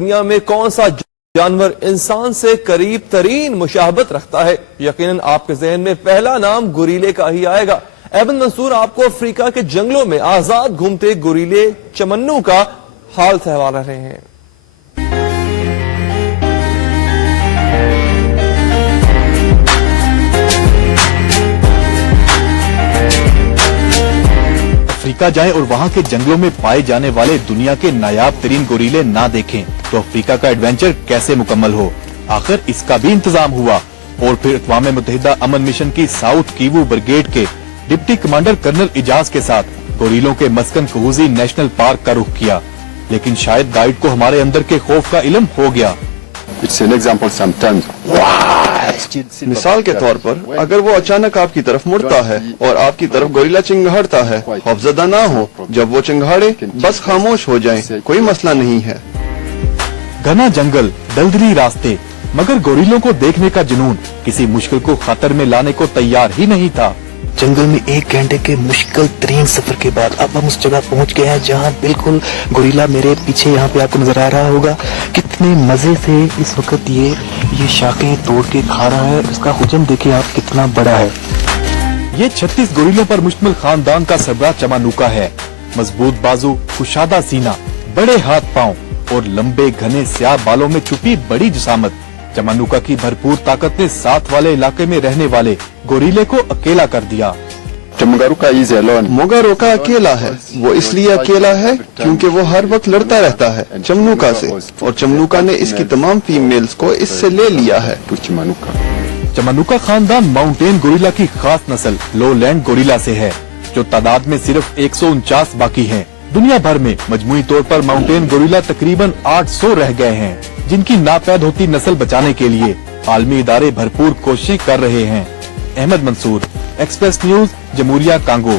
دنیا میں کون سا جانور انسان سے قریب ترین مشابہت رکھتا ہے؟ یقیناً آپ کے ذہن میں پہلا نام گوریلے کا ہی آئے گا۔ احمد منصور آپ کو افریقہ کے جنگلوں میں آزاد گھومتے گوریلے چمنو کا حال سہوا رہے ہیں۔ افریقہ جائیں اور وہاں کے جنگلوں میں پائے جانے والے دنیا کے نایاب ترین گوریلے نہ دیکھیں تو افریقہ کا ایڈونچر کیسے مکمل ہو؟ آخر اس کا بھی انتظام ہوا اور پھر اقوام متحدہ امن مشن کی ساؤتھ کیوو بریگیڈ کے ڈپٹی کمانڈر کرنل اجاز کے ساتھ گوریلوں کے مسکن کہوزی نیشنل پارک کا رخ کیا، لیکن شاید گائیڈ کو ہمارے اندر کے خوف کا علم ہو گیا۔ مثال کے طور پر اگر وہ اچانک آپ کی طرف مڑتا ہے اور آپ کی طرف گوریلا چنگھاڑتا ہے، خوفزدہ نہ ہو، جب وہ چنگھاڑے بس خاموش ہو جائیں، کوئی مسئلہ نہیں ہے۔ گھنا جنگل، دلدلی راستے، مگر گوریلوں کو دیکھنے کا جنون کسی مشکل کو خطر میں لانے کو تیار ہی نہیں تھا۔ جنگل میں 1 گھنٹے کے مشکل ترین سفر کے بعد اب ہم اس جگہ پہنچ گئے ہیں جہاں بالکل گوریلا میرے پیچھے یہاں پہ آپ کو نظر آ رہا ہوگا۔ کتنے مزے سے اس وقت یہ شاخیں توڑ کے کھا رہا ہے، اس کا حجم دیکھیں آپ کتنا بڑا ہے۔ یہ 36 گوریلوں پر مشتمل خاندان کا سربراہ چمانوکا ہے۔ مضبوط بازو، کشادہ سینہ، بڑے ہاتھ پاؤں اور لمبے گھنے سیاہ بالوں میں چھپی بڑی جسامت، چمانوکا کی بھرپور طاقت نے ساتھ والے علاقے میں رہنے والے گوریلے کو اکیلا کر دیا۔ موگاروکا اکیلا ہے، وہ اس لیے اکیلا ہے کیونکہ وہ ہر وقت لڑتا رہتا ہے چمنوکا سے، اور چمنوکا نے اس کی تمام فیمیلز کو اس سے لے لیا ہے۔ چمانوکا خاندان ماؤنٹین گوریلا کی خاص نسل لو لینڈ گوریلا سے ہے، جو تعداد میں صرف 149 باقی ہیں۔ دنیا بھر میں مجموعی طور پر ماؤنٹین گوریلا تقریباً 800 رہ گئے ہیں، جن کی ناپید ہوتی نسل بچانے کے لیے عالمی ادارے بھرپور کوششیں کر رہے ہیں۔ احمد منصور، ایکسپریس نیوز، جمہوریہ کانگو۔